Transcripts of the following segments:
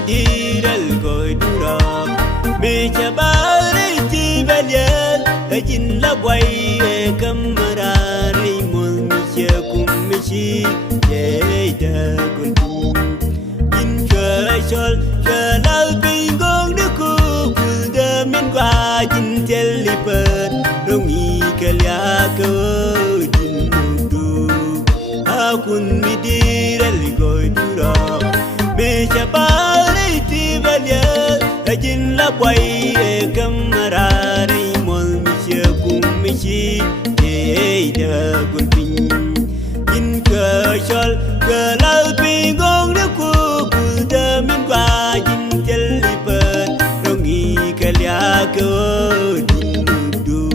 مدير القدرة مجبارتي باليال أجن لبوي كم مراري ملمشكم مشي جيدا قلبي جن كشل كلال بينغون دكو كل دمين قاجن تلبر رمي كلياكو جن ندو أكون مدير القدرة مجبارتي باليال أجن لبوي كم مراري ملمشكم مشي جيدا قلبي جن كشل كلال بينغون دكو كل دمين قاجن تلبر رمي كلياكو جن ندو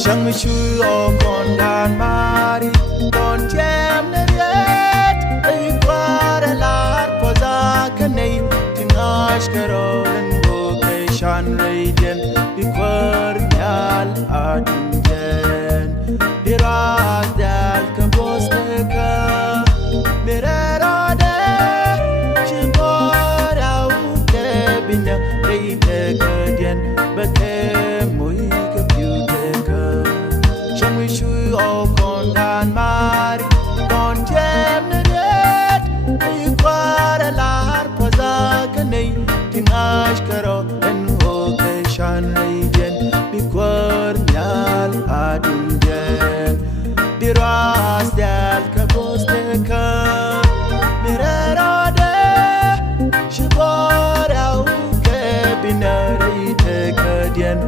Shang chui o con đàn mari con chem ne riet ai quara lar poza kanai tin ashkaro go kai shan raiden di quar nyal adingen dirat dal kaboste ka merarade chimbora u ke binya reide kadien bate mui o con đàn mari con chem ne riet ai quara lar poza kanai tin ashkaro en ho kai shan raiden bi quar nyal adingen diras dal kaboste ka mirarade shibora u ke binari te kadien